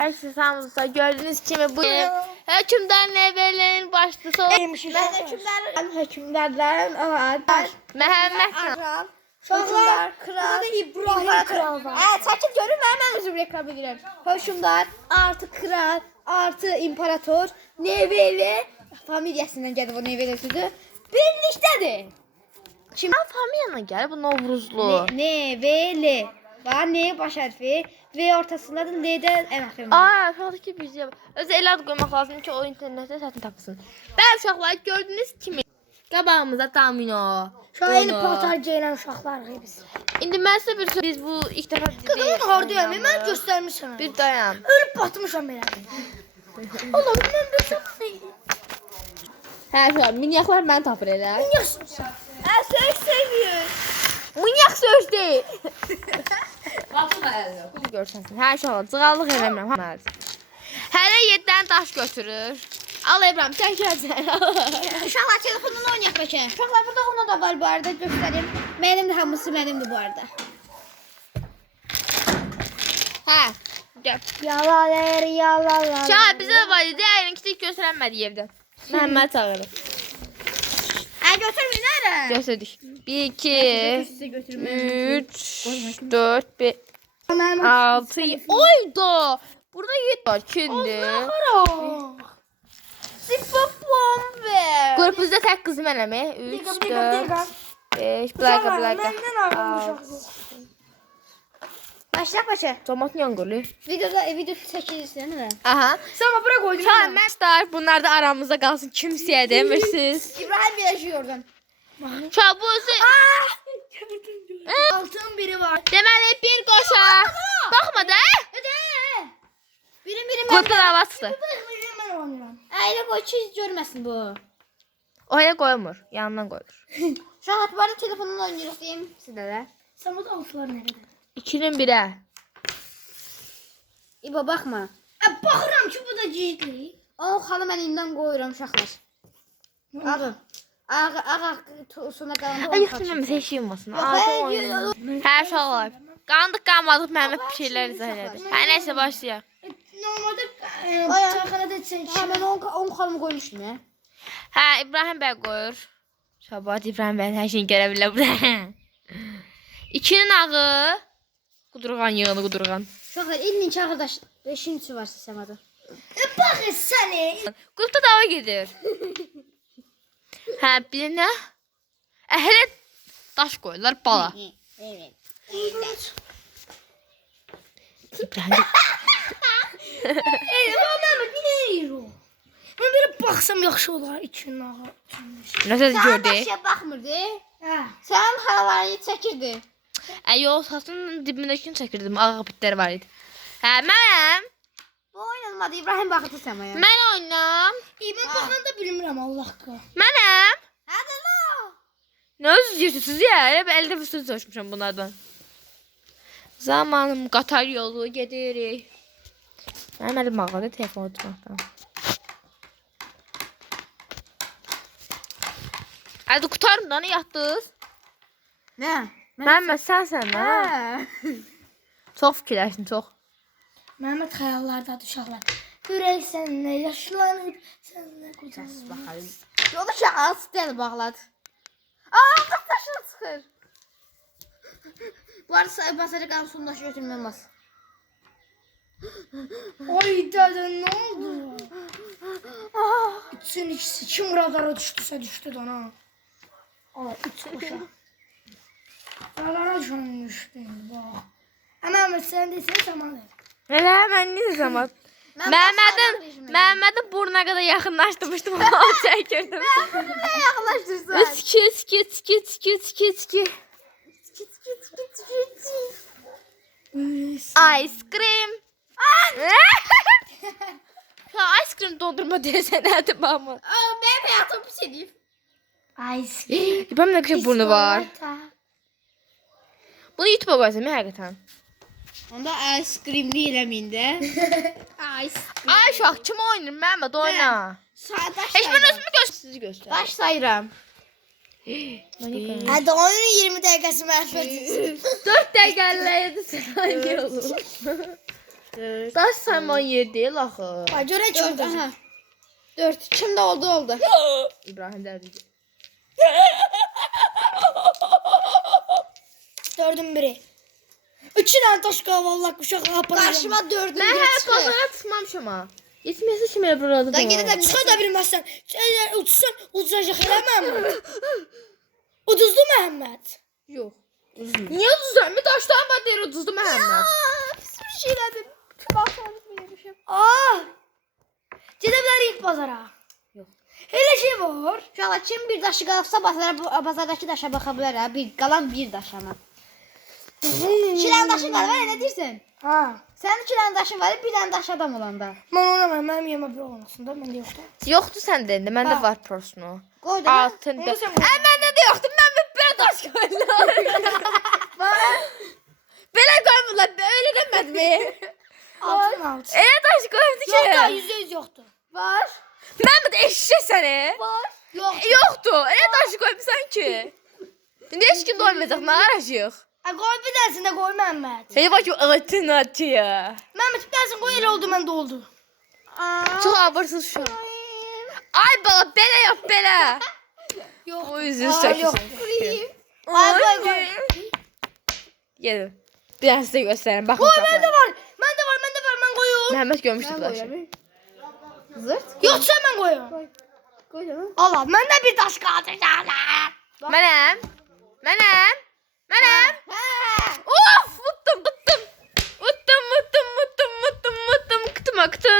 Hər şey samımızda gördüğünüz kimi bu hökümdar Nevelerin başlısı olan Hökümdarların Məhəmməd Hökümdar kral İbrahim kral var. Çəkib görün mən özüm reklam edirəm. Hökümdar artı kral artı imperator Nevele familiyasından gəlib o Nevele sözü birlikdədir. Kim familiyana gəlir bu Novruzlu? Nevele. Var ne baş hərfi ve ortasında da L'den en axırında. Aa, şurada ki bizə özü elə ad qoymaq lazım ki o internetdə çətin tapılsın. Bəli uşaqlar gördüyünüz kimi qabağımızda domino. Şahin patarca ilə uşaqlar biz. İndi mən sizə bir söz biz bu ilk dəfə Qızım hardayam? Mən göstərmişəm. Bir dayan. Ölüb batmışam belə. Oğlum mən bir şey. Hə, uşaqlar minyaklar mən tapır elə. Minyaksın sən. Söz seviyor. Minyak söz deyil. Bunu görsənsin. Hə, uşaqlar cığallıq eləmirəm. Hələ 7 dənə daş götürür. Al İbrahim, sən gəlsən. Uşaqlar telefonunu oynayaq bəlkə. Uşaqlar burada onu da var bu arada göstərim. Mənim də hamısı mənimdir bu arada. Hə, gəl. Yalalar yalalar. Uşaqlar bizə də var idi, əyin kiçik göstərənmədi evdə. Məhəmməd çağırır. Götürmür nerə? Göstərdik. 1, 2, 3, 4, 5, 6, oyda. Burada 7 var, kimdir? Sipopom ver. Qrupumuzda tək qızım eləmi? 3, 4, 5, blaka. Məndən ağırmışaq. Başlaq başa. Tomat yanqırlı. Video çəkilirsən nə? Aha. Sama bura qoydum. Tamam, mən star. Bunlar da aramızda qalsın. Kimsəyə demirsiniz. İbrahim yaşıyor oradan. Çabuzu. Altın biri var. Deməli bir qoşa. Baxma da. Birim Qrupda da var çıxdı. mən oynayıram. Əylə qoy ki görməsin bu. O elə qoymur. Yanından qoyulur. Şahat var telefonunu oynayırıq deyim sizə də. Samut altlar nerede? 2-nin 1-ə. İbo baxma. Baxıram ki bu da ciddi. O xanım mən indən qoyuram uşaqlar. Alın. Ağa sona qalanda Ay, yaxşı heç şey olmasın. Hər şey olar. Qandıq qalmadıq Məhəmməd bir şeylər izah elədi. Hə, nəysə başlayaq. Normalde çaxanada çək. Mən 10 xanımı qoymuşdum ya. Hə, İbrahim bəy qoyur. Şabat İbrahim bəy hər şeyi görə bilər bura. 2-nin ağı. Qudurğan yığını qudurğan. Uşaqlar ilmin çağırdaş 5-ci var sistemada. Bax səni. Qrupda dava gedir. Hə, bir nə? Hələ daş qoyurlar bala. Evet. İbrahim. Məhəmməd nə deyir o? Mən belə baxsam yaxşı olar içinin ağa. Nəsə Sən gördü. daşıya baxmırdı. Hə. Sən xalalarını çəkirdi. Yox, saçının dibindəkini çəkirdim. Ağ bitlər var idi. Hə, mənəm. Bu oynanmadı. İbrahim baxdı səmaya. Mən oynam. Mən baxan da bilmirəm Allah qı. Mənəm. Hadi la. Nə özünüz deyirsiniz ya? Elə bir 50 dəfə söz soruşmuşam bunlardan. Zamanım qatar yolu gedirik. Mənim əlim ağrıdı telefonu tutmaqdan. Hadi qutarım da, nə yatdınız? Nə? Məhəmməd, sənsən də. Çox fikirləşdin, çox. Məhəmməd xəyallardadır uşaqlar. Ürək səninlə yaşlanır, səninlə qocalar. Baxalım. Yolu şahs dəli bağladı. Aa, taşını çıxır. Bu arada basacaq an sondaşı götürməm bas. Ay dədə nə oldu? İçin ikisi kim radara düşdüsə düşdü dana. Ay iç boşa. Radara düşdü bax. Məhəmməd sən desən zaman ver. Elə mən nə zaman? Məhəmmədin burnuna qədər yaxınlaşdırmışdım, amma o çəkirdim. Nə yaxınlaşdırsan? Çiki. Ice cream. Ya ice cream dondurma deyəsən nədir mama? Aa, mənim həyatım pis edib. Ay İbrahim nə qədər burnu var. Bunu YouTube'a qoysam həqiqətən. Onda ice cream deyirəmin də. Ice. Ay uşaq kim oynayır? Məhəmməd oyna. Baş Heç mən özümü sizi göstər. Baş sayıram. Hadi oyunun 20 dəqiqəsi məhv etsin. 4 dəqiqəliyə sən oynayalım. Daş sayman yer deyil axı. Ay görək kim 4 oldu. aha. 4 kimdə oldu. İbrahim dərdi. 4'ün biri. 3 tane taş kavalak uşaq aparacağım. Qarşıma 4'ün Mən biri hələ çıxır. bazara tutmamışam ha. Yetməsə kimi elə burada. Da gedib də Çıxa da bilməzsən. Sən uçsan uçacaq elə Məhəmməd. Uduzdu Məhəmməd. Yox. Niyə düzəlmə? Bir daşdan var deyir uduzdu Məhəmməd. Pis bir şey elədim. Baxmadım yemişəm. Gedə bilərik bazara. Yox. Elə şey var. Uşaqlar kim bir daşı qalıbsa bazardakı daşa baxa bilər ha. Bir qalan bir daşana. 2 dənə daşın qalıb, nə deyirsən? Ha. Sənin 2 dənə daşın var, bir dənə daş adam olanda. Mən oynamam. Mənim yerimə bir olmasın da. Məndə yoxdur. Yoxdur səndə indi. Məndə Ha. var prosno. Qoy da. Altında. Onu sən qoy. Məndə də yoxdur. Mən belə daş qoyuram. Belə qoymurlar. Öyle demədimi? Altın altın. Elə daş qoyubdu ki. Yoxdur. %100 yoxdur. Var. Mən də eşşək səni. Var. Yoxdur. Elə daş qoyubsan ki. İndi heç kim doymayacaq. Nə arayacaq? Qoy bir dərsini də qoy Məhəmməd. Hey bak o altın atıyor. Məhəmməd bir dərsini qoy elə oldu məndə oldu. Çok abırsız şu an. Ay bala belə yap belə. Yox. O yüzü Yox. çəksin. Quruyum. Qoy. Gelin. Bir daha size göstereyim. Bakın Qoy uşaqlar. məndə var. Məndə var. Mən qoyum. Mehmet görmüştü Mən bu daşı. qoyuram. Zırt. Yoxsa mən qoyum. Qoy canım. Allah, məndə bir daş qaldı. Mənim. Mənim. Mənim. Hə. Of! Uttum, tuttum. Uttum, uttum, uttum, uttum, uttum.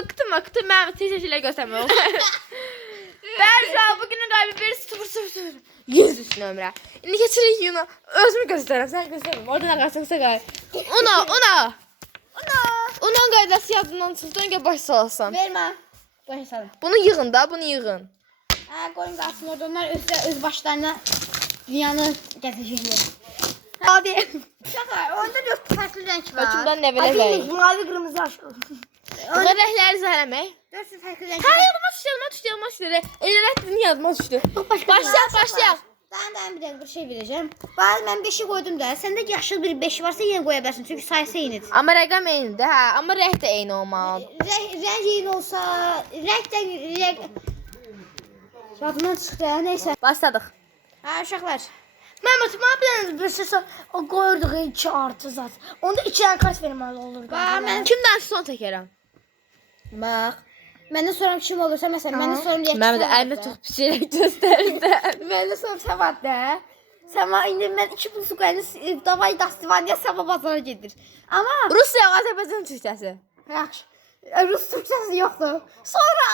Kıtım akıtı. Mehmet teşekkürler göstermiyor. Berza bugünün galiba 1-0-0-0. 100 üstüne ömrə. İndi keçirik Yuna. Özümü göstərəm. Sən göstərməm. Oradan qarşımıza qay. Ona. Onun qaydası yadından çıxdı. Önce baş salasan. Vermə. Qoy salım. Bunu yığın da, bunu yığın. Hə, qoyun qalsın orada. Onlar öz başlarına dünyanı gəzəcəklər. Hadi. Uşaqlar, onda 4 fərqli rəng var. Hökümdən nə belə Hadi verir. mavi kırmızı aşkım. Qara rəhləri zəhləmək. 4 fərqli rəng Hə, var. yadıma düşdü. Eləmək bunu yadıma düşdü. Başlayaq. Daha bir dəqiqə bir şey verəcəm. Bax, mən 5-i qoydum da. Səndə yaşıl bir 5 varsa yenə qoya bilərsən. Çünki sayısı eynidir. Amma rəqəm eynidir, hə. Amma rəng də eyni olmalı. Rəng eyni olsa, rəng yadımdan çıxdı. Nəysə. Başladıq. Hə, uşaqlar. Mehmet bir şey o koyurduk 2 artı zat. Onda 2 tane kart vermeli olur. Bax, mən Kimdən son çəkərəm? bax. Məndən sonra kim olursa, məsələn, məndən sonra deyək. Mənim də əlimə çox pis şeylər göstərirsən. Məndən sonra Səvat da. Səma indi mən 2 pul suqayını davay dastivaniya Səma bazara gedir. Amma Rusiya, Azərbaycan türkçəsi. yaxşı. Rus türkçəsi yoxdur. Sonra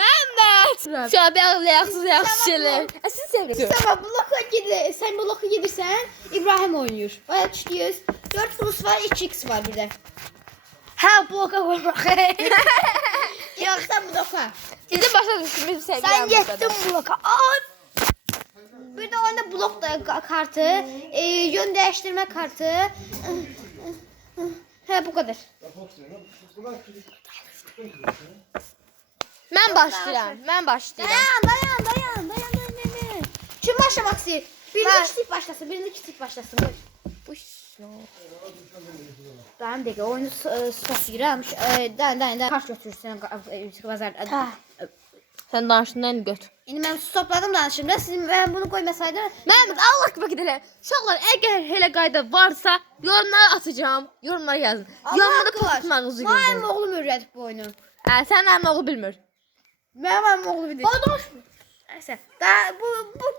Məmməd. Şabi ağlayaksız yaxşı şeylər. Siz sevirsiniz. Səma bloka gedir. Sən bloka gedirsən, İbrahim oynayır. Baya düşdüyüz. 4 plus var, 2x var bir də. Ha bloka koymak. Yoxsa bloka. Sizin başa düşdüyünüz bir Sen sevgilər yettin bloka. Aa, Bir də oyunda blok da kartı, yön dəyişdirmə kartı. Hə, bu qədər. Mən başlayıram. Dayan. Kim başlamaq istəyir? Birində kiçik başlasın, birində kiçik başlasın. Buyur. Dayan dəqiqə, oyunu stoplayıram. Dayan. Kart götürürsən bazarda. Ha. Sən danışdığından götür. İndi mən stopladım danışımda. Mən bunu qoymasaydım. Məhəmməd, Allah kimi gedələ. Uşaqlar, əgər elə qayda varsa, yorumlara atacağım. Yorumlara yazın. Yorumlarda tutmağınızı gözləyin. Mənim oğlum öyrədib bu oyunu. Sən mənim oğlu bilmir. Mənim oğlu bilir. Danışmır. Nəysə, bu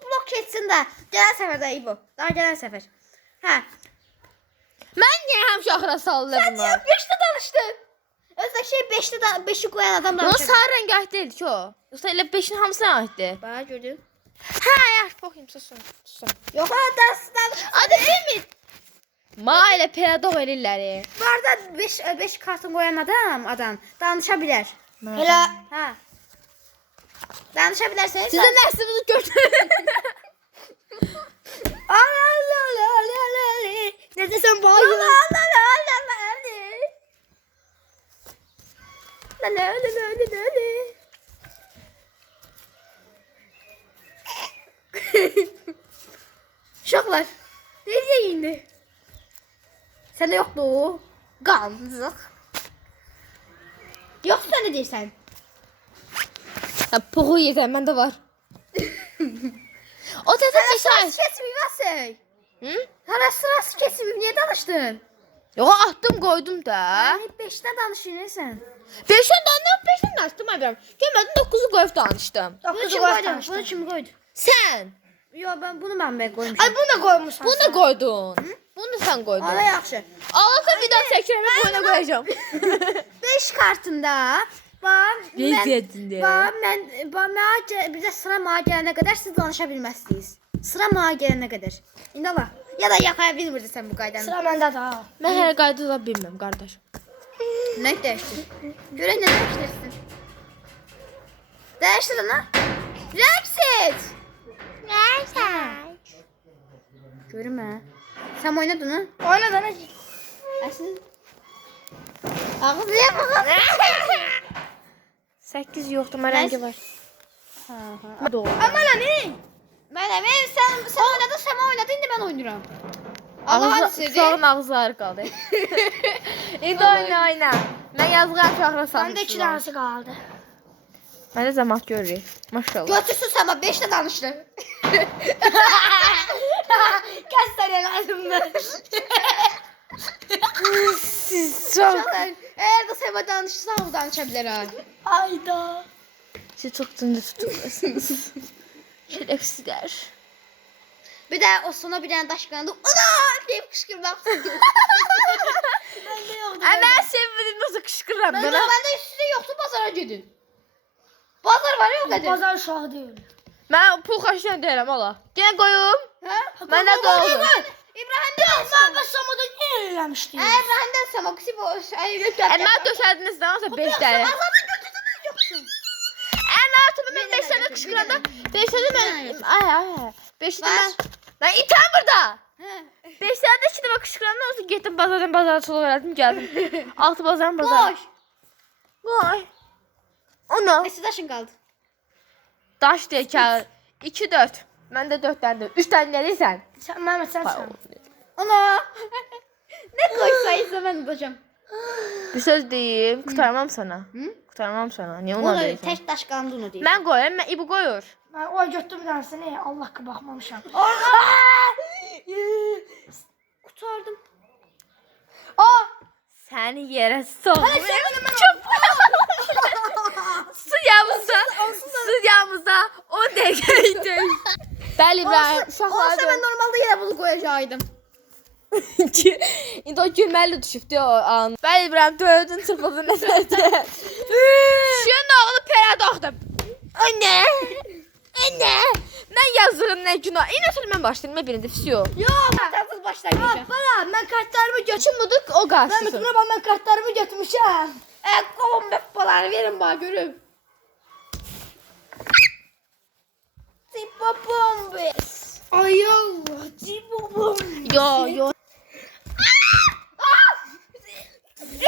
blok keçsin də. Gələn səfər də İbo. Daha gələn səfər. Hə. Mən niyə həmişə axıra salırlar bunu? 5-də danışdın. Özdə şey 5'i qoyan adam Bunun danışır. sarı rəng ait deyil ki o. Yoxsa elə 5-in hamısına aiddir. Bax gördün. Hə, yaxşı, baxayım, susun. Yox, danışsan. Adı bilmir. Ma elə pedagog elirlər. Bu arada 5 kartın qoyan adam danışa bilər. Hele Hə. Danışa bilərsiniz. Sizə nəslinizi götürün. ne desem bağırıyor. Uşaqlar. Necə indi? Səndə yoxdur o? Qancıq. Yoxsa sən nə deyirsən? Ha, poğu yedim, məndə var. O təzə bir şey. Keçməyib əsək. Hı? Hələ sırası keçməyib, niyə danışdın? Yox, atdım, qoydum da. 5-dən danışırsan. 5'den danışdım Əbrəm. Görmədin 9'u qoyub danışdım. Bunu kim qoydu? Bunu kim qoydu? Sən. Yo, bunu mən qoymuşam. Ay bunu da koymuşsun. Bunu koydun. Bunu sen koydun. Ana yaxşı. Allah'tan bir daha çəkirəm, boyuna koyacağım. 5 kartında Lezzətində. bizə sıra mənə gələnə qədər siz danışa bilməzsiniz. Sıra mənə gələnə qədər. İndi ala. Ya da yaxaya bilmirsən bu qaydanı. Sıra bende daha. Mən hər qayda da bilməm, qardaş. Nə dəyişdir? Görək nə dəyişdirsin. Dəyişdir ana. Rəng seç. Rəng seç. Görmə. Sən oynadın ha? Oyna da ne? Əslin. Ağzıya baxın. 8 yoxdur, mən rəngi var. Doğru. Ama lan ne? Mən sən oynadın, sən oynadın, indi mən oynayıram. Allah hadi Uşağın ağzı ağrı qaldı. İndi oyna. Mən yazıqam uşaqlara salmışsın. Bende 2 tanesi kaldı. Məndə zamaq görürük. Maşallah. Götürsün ama 5 de danıştı. Kaç tane lazım ben? Siz çox... Eğer de Sema danışırsan o danışabilir ha. Hayda. Siz çox cündə tutuqlasınız. Şerefsizler. Bir de o sona bir tane daş kandı. Ana deyip kışkırmak. Bende yoktu. Mən sevmədim, nasıl qışqırıram Ben bana. de üstüne yoktu pazara gidin. Pazar var ya o kadar. Pazar uşağı değil. Mən pul xaçdan deyirəm, ola. Yenə qoyum. Ha? Mən də qoydum. İbrahim'den Ben Samo'da ne eləmişdim? İbrahim'den Sema kısı bu şey götürdü. Mən döşədiniz də olsa 5 dənə. Pazardan götürdün yoksun. Artıq mən 5 dənə qışqıranda 5 dənə mən... Ay. 5 dənə mən itəm burada. 5 dənə də 2 dəfə qışqıranda olsa getdim bazara çolaq elədim, gəldim. 6 bazarın bazarı. Boş. Vay. Ana. Nesi daşın kaldı? Daş deyək ki, 2 4. Məndə 4 dənədir. 3 dənə nəlisən? Sen Mehmet sen. Ana. Ne koysaysa ben hocam. Bir söz deyim, qurtarmam sana. Hı? Qurtarmam sana. Niyə ona Onu deyirsən? tek daş kandı onu değil. Mən qoyuram, mən İbu qoyur. Ben o götürdüm bir tanesini. Allah ki bakmamışam. Kurtardım. Səni yerə soxmayım. Suyamıza 10 dəqiqə idi. Bəli İbrahim, Olsa uşaqlar ben normalde yine bunu koyacaktım. İndi o gülməli düşübdü o an. Bəli İbrahim, döyüdün çırpıldı nəsədir. Şunun oğlu pərədə oxudum. Anne. Mən yazırım nə günah. İndi ötürü mən başlayayım birində fisiyo. Yok. Tatsız başlangıcı. Bana ben kartlarımı götür. Kim budur o Ben qarşısın. Mehmet'e ben kartlarımı götürmüşüm. Kovun beppalar verin bana görüm. Tipopom be. Ay Allah. Cibobum. Yo.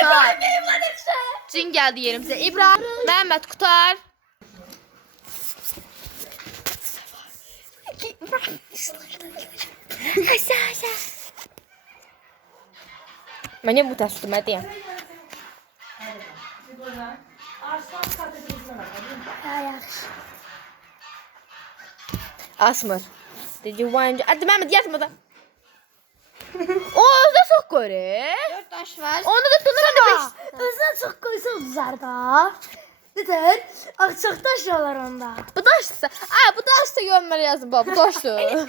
Sağ. Benim lan hepsi. Cin gəldi yerimizə. İbrahim, Məhəmməd Qutar. Mənə bu təslim edeyim. Asmır. Dedi wine. Hadi Mehmet yatma da. O da sok göre. 4 taş var. Onu da tutur Özden çok koysun uzarda. Neden? Akçak taş var onda. Bu daşsa. Bu daş da görmeli yazın baba. Bu daşdı. Ne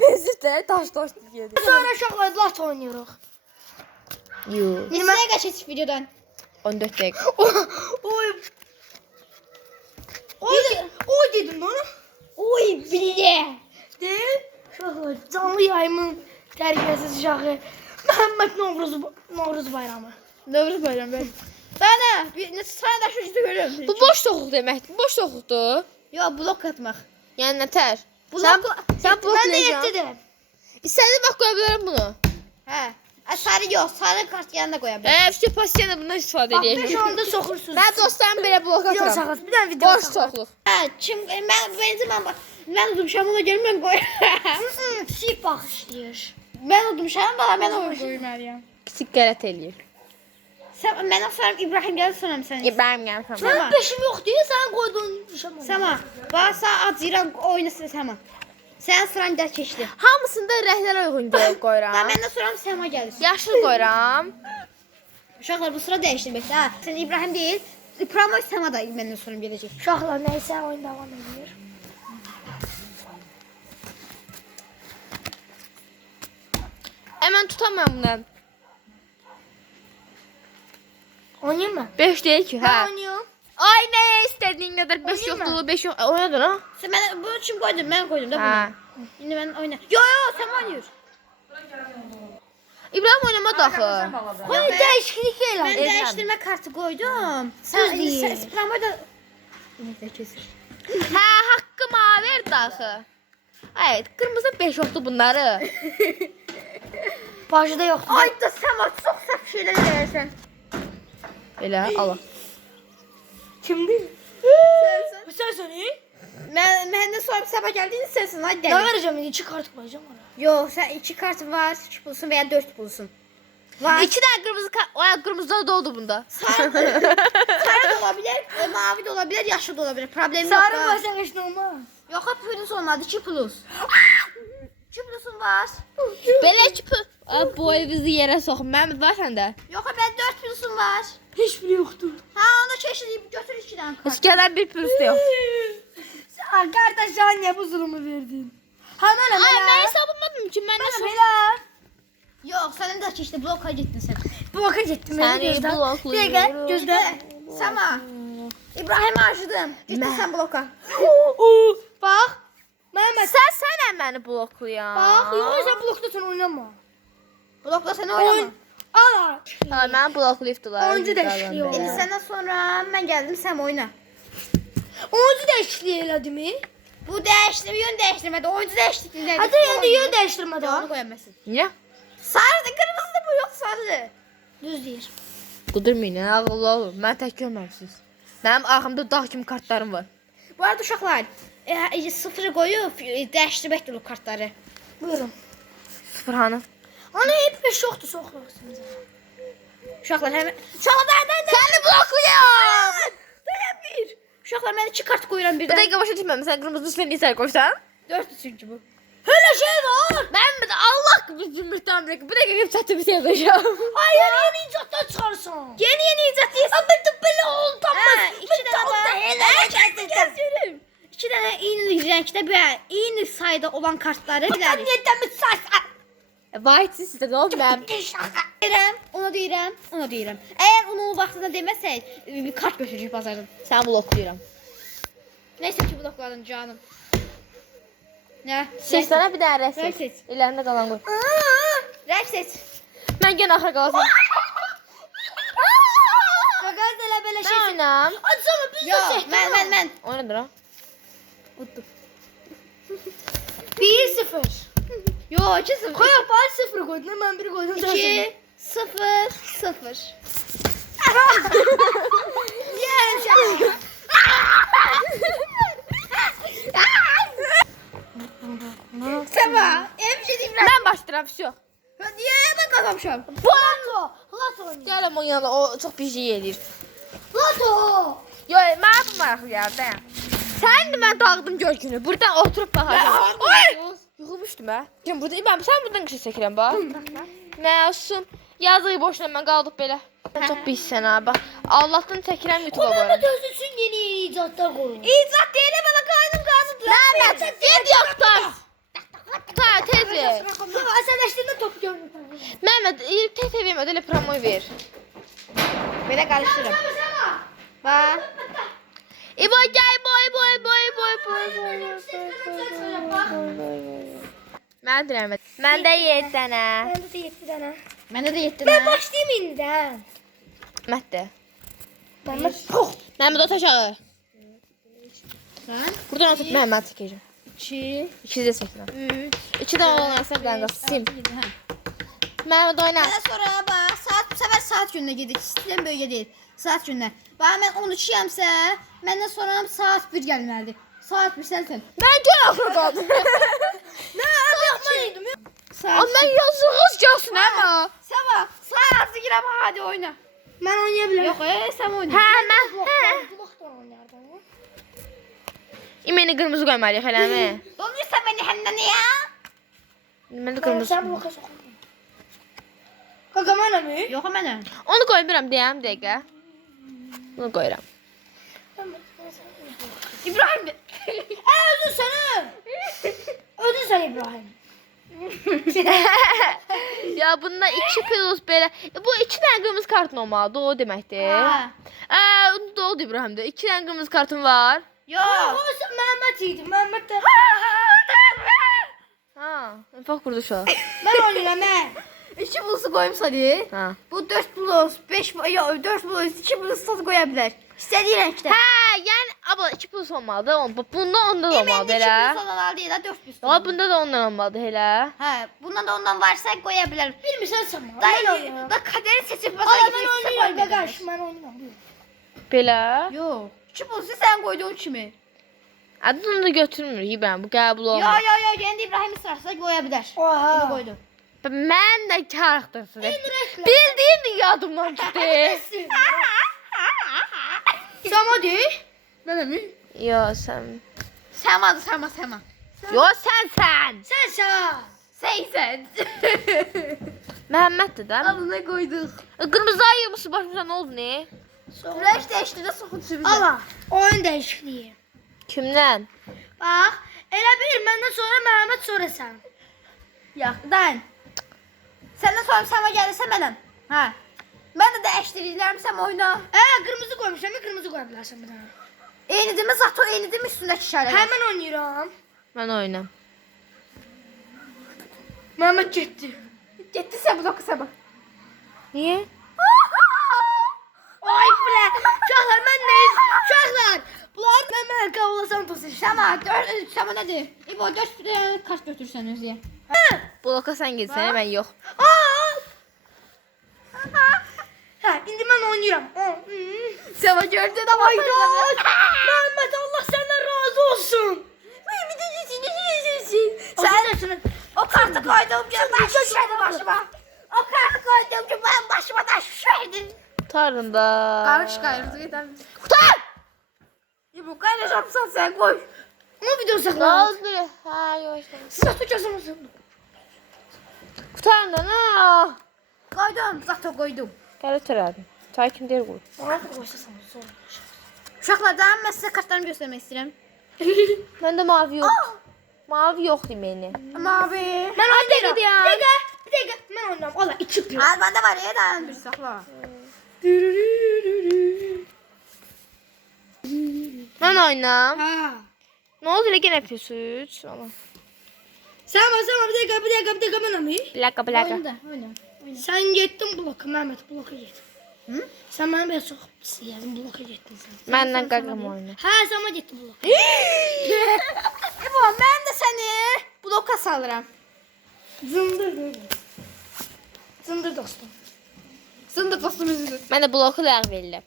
benziyor de taş diye. Sonra şaka lat oynuyoruz. Yo. Nereye geçecek videodan? 14 dakika. Oy. Oy dedim lan. Oy bile. Değil. Şaka canlı yayımın terbiyesiz şaka. Mehmet Novruz bayramı. Doğru bayram ben. Bana bir sana da şu yüzü görüyorum. Bu boş soğuk deməkdir. Boş soğukdur. Yo blok atmak. Yəni nətər? Sen blok Ben de bloklayacağım. yetti derim. İstediğin vaxt qoya bilərəm bunu. He. Sarı yok. Sarı kart yanında koyabilirim. İşte pasiyenlə bundan istifadə Bak edəyək. 5 onda sokursunuz. Mən dostlarım belə blok Video atıram. sakız. Bir tane video Boş sakız. soğuqluq. Ha, ben bak. Ben oldum şamına gelmem koy. Sip bakışlıyor. Ben oldum şamına ben onu koyayım her ya. siqaret eləyir. Sen məndən sonra İbrahim gəlir sonra sən. İbrahim gəlsin. Mənim peşim yox deyil, sən qoydun. Səma, bax sən acıyıram oynasın Səma. Sən sıran da keçdi. Hamısında rəhlərə uyğun Da qoyuram. məndən sonra Səma gəlir. Yaşıl qoyuram. Uşaqlar bu sıra dəyişdirməkdə. Ha, sən İbrahim deyil. Promoy Səma da məndən sonra gələcək. Uşaqlar nəysə oyun davam edir. Həmən tutamam bunu. Oynayayım mı? 5 deyil ki, hə. Oynayım. Ay nə istədiyin qədər 5 Oynayayım yoxdur, 5 yox. Oynadır ha? Sən mən bu üçün qoydum, mən qoydum da Hə. bunu. İndi mən oyna. Yo, Səma oynayır. İbrahim oynamadı axı. Qoy dəyişiklik elə. Mən dəyişdirmə kartı qoydum. Sən deyil. promoy da Neyse kesir. Hə, haqqımı verdi axı. Evet, qırmızı 5 yoxdur bunları. Bacıda yoxdur. Ay da Səma çox səhv şeylər eləyirsən. Belə, ala. Kimdir? Bu sensin iyi. Məndən sonra Səma gəldiyin sensin, ay Ne dəli. vereceğim? 2 kart koyacağım ona. Yox, sən 2 kart var, 2 pulsun veya 4 pulsun. Var. 2 dənə qırmızı o qırmızı da oldu bunda. Sarı da olabilir, mavi de olabilir, yaşlı da olabilir. Problem yok. Sarı da. varsa hiç ne olmaz. Yok, hep plus olmadı, 2 plus. 2 plusun var. Belə ki, bu evizi yerə soxun. Məmid var səndə? Yok, ben 4 plusun var. Hiçbiri yoktur. Ha, onu çeşidleyip götür 2 tane kart. Heç gələn bir plus da yox. Sen kardeş sen niye bu zulümü verdin? Hemen Ay, mən hemen. hesabladım ki, mən nə Beyler. Yok, senin de çeşitli bloka gittin sen. Bloka gittim. Seni Beni gözden. blokluyorum. Bir gel gözden. Sama. İbrahim'i harcadım. Gittin sen bloka. Bak. Mehmet. Sən məni blokluyan. Bak. Yok sen bloktasın oynama. Blokla seni oynama. Oyun. Al. Ay, məni bloklayıbdılar. Oyuncu değişikliği Şimdi oldu. senden sonra ben geldim, sen oyna. Oyuncu değişikliği eledi mi? Bu değiştirme, yön değiştirmedi. Oyuncu değiştirdi. Hadi yani yön değiştirmedi. Onu koyamazsın. Niyə? Sarı da kırmızı da bu yok sarı. Düz değil. Qudurmayın, ağıllı olun. Mən tək görməmisiniz. Mənim arxamda dağ kimi kartlarım var. Bu arada uşaqlar, sıfırı koyup değiştirmektir o kartları. Buyurun. Sıfır hanı? Ana hep beş yoktu sokuyorsunuz. Uşaqlar hemen... Uşaqlar dayan. Səni bloklayam! Dayan bir. Uşaqlar mən 2 kart koyuram Bu birdən. dəqiqə başa düşmədim. Sən qırmızı üstünə niyə qoysan? 4 çünkü bu. Öyle şey var. Mən bir də Allah bizim mühtəmlik. Bu dəqiqə hep çatı bir şey yazacağım. Hayır yeni icattan çıkarsan. Yeni icat değilsin. Ama de böyle oldu ama. 2 tane var. Gözlerim. 2 tane eyni renkte böyle eyni sayıda olan kartları Tam bilərik. yetten bir saç. Vay sizdə də olmam. Deyirəm, onu deyirəm, onu deyirəm. Əgər onu vaxtında deməsək, bir kart götürəcək bazardan. Sən bloklayıram. Neyse ki blokladın canım. Nə? Seçsənə bir dənə rəf Rəf seç. seç. İlərində qalan qoy. Rəf seç. Mən yenə axıra qalasam. Gagaz elə belə Mən şey. oynam. Acaba biz de Yo, seçtik. mən. Oynadır ha. Uttum. 1-0. Yo, 2-0. Koy bari 0 koydun. Hemen 1 koydum. 2 0 0. Yeneceğim. Sema, en şey diyeyim. Mən başlayıram, vəsiyo. Niye ben kazanmışam? Lato. Lato oynayın. Gələm onun yanına, o çox bir şey eləyir. Lato. Yo, mənə bu maraqlı gəldi, dayan. Sən də mən dağıdım gölgünü. Buradan oturub baxacağım. Oy! Yıxılmışdım hə. Sən buradan qışı çəkirəm bax. Məsum. Yazığı boşuna mən qaldıb belə. Sən çox pissən ha bax. Allahdan çəkirəm YouTube-a Ama qoyuram. dözülsün yeni icatlar koyun. İcat değil bana karnım karnım. Məhəmməd, get yoxdur. Ta tez ver. Sonra əsəbləşdiğinde top görünür. Məhəmməd, tez vermə, elə promoy ver. Böyle karıştırırım. Bak. İboy gəl, boy. Mən deyirəm. Məndə 7 dənə. Bende de 7 tane. Bende de yetti. Ben başlayayım inden. Məhdə. Mehmet. Məhəmməd ot aşağı. Sen? Buradan otur Məhəmməd çəkəcəm. 2 İkisi də çəkirəm. 2 dənə olan əsəb dənə sim. Məhəmməd oyna. Ondan sonra bak saat bu sefer saat gününe gidik. Sistem bölge değil. Saat gününe. Bak ben 13'yemse benden sonra saat 1 gelmeli. Saat 1 sensin. Mən gəl axıra qaldım. Ne yapmalıydım ya? Saat Amma yazığız gəlsin amma. Sabah saat girer hadi oyna. Ben oynayabilirim. Yok sen oyna. Hə, mən. Bloktan oynardım. İmeni qırmızı qoymalıyıq eləmi? Donursa beni həndən ya. İmeni qırmızı. Sen bloka sokun. Kanka bana mı? Yox mənə. Onu qoymuram deyəm dəqiqə. Bunu qoyuram. İbrahim. Ödün seni. Ödün sen İbrahim. Ya bunda 2 plus belə. Bu 2 dənə qırmızı kartın olmalıdır, o deməkdir. Ha. Onu oldu İbrahimdə. 2 dənə qırmızı kartın var. Yox. O Mehmet iyiydi. Mehmet de. Ha, fak kurdu şu an. Ben oynayacağım ben. 2 plusu qoyumsa deyir. Ha. Bu 4 plus, 5 yox 4 plus, 2 plus sos qoya bilər. İstədiyi rəngdə. Hə, yəni abla 2 plus olmalıdır. Bunda onda da olmalıdır 2 elə. plus olan deyil, 4 plus. Ya bunda da ondan olmalıdır elə. Hə, bundan da ondan varsa qoya bilər. Bilmirsən sen bana. Dayı, Ben oynayacağım. da kaderi seçib Ala ben oynayacağım. Gagaş ben oynayacağım. Belə. Yox. 2 plusu sən qoyduğun kimi. Adını da götürmür İbrahim. Bu qəbul Yo olmaz. yo yo, gəndə İbrahim ısrarsa qoya bilər. Bunu Oha. qoydum. Mən də karaktersiniz. renkler. Bildiğin yadımdan çıxdı. Sama değil. Mənə mi? Yo sən. Səmadır, səma. Yo sən. Sen sağ. 80. Məhəmməddir də. Adını qoyduq. Qırmızı ayımısı başımıza nə oldu ne? Rəng dəyişdi də soxuncu bizə. Ala. Oyun değişikliği. Kimdən? Bak. Elə bir benden sonra Mehmet sonra sen. Yox, dan. Səndən sonra səma gəlirsə mənəm. Hə. Mən də dəyişdirəcəm sən oyna. Kırmızı koymuş. Hemen kırmızı koyabilirsin bir daha. Eynidir mi zato eynidir mi üstündəki işarə? Hemen oynuyorum. Mən oynam. Mehmet gitti. Getdisə bu da qısa bax. Niyə? Ay bre. Uşaqlar mən neyiz? Uşaqlar. Bunlar Mehmet kavlasam tosu. Səma, 4 səma nədir? İbo 4 dənə kart götürsən özüyə. Bloka sən gitsən, mən yox. Ha, indi ben oynuyorum. Səma gördün də var. Mehmet Allah senden razı olsun. Sən o kartı koydum ki ben şişirdim başıma. O kartı koydum ki ben başıma da şişirdim. Tarında. Qarış qayırdı gedən. Qutar! İbo qayıracaqsan sən qoy. Ama video Nə sakla. oldu? Ha, yox. Siz tutacağız mısın? Qutarında nə? Qoydum, zato qoydum. Gəl oturardım. Çay kim deyir qoy. Bana koysa sana sonra. Uşaqlardan mən sizə kartlarımı göstərmək istəyirəm. Məndə mavi yox. Mavi yox deməyini. Mavi. Ben oynayacağım. gidiyorum. Bir dakika. Ben oynayacağım. Allah iki plus. Al məndə var ya dayan bir saxla. Mən oynam. Ha. Nə oldu elə yenə plus? Tamam. Sama bir dakika ben oynayayım. Bir dakika. Oyunda, oyna. Sen gittin bloka Mehmet bloka git. Hı? Sen bana bir çok pis geldin bloka gittin sen. Məndən qaqam oyna. Ha sama gitti bloka. İbo, mən də səni bloka salıram. Zındır böyle. Zındır dostum. Sındı dostum üzülür. Mən də bloku ləğv edirəm.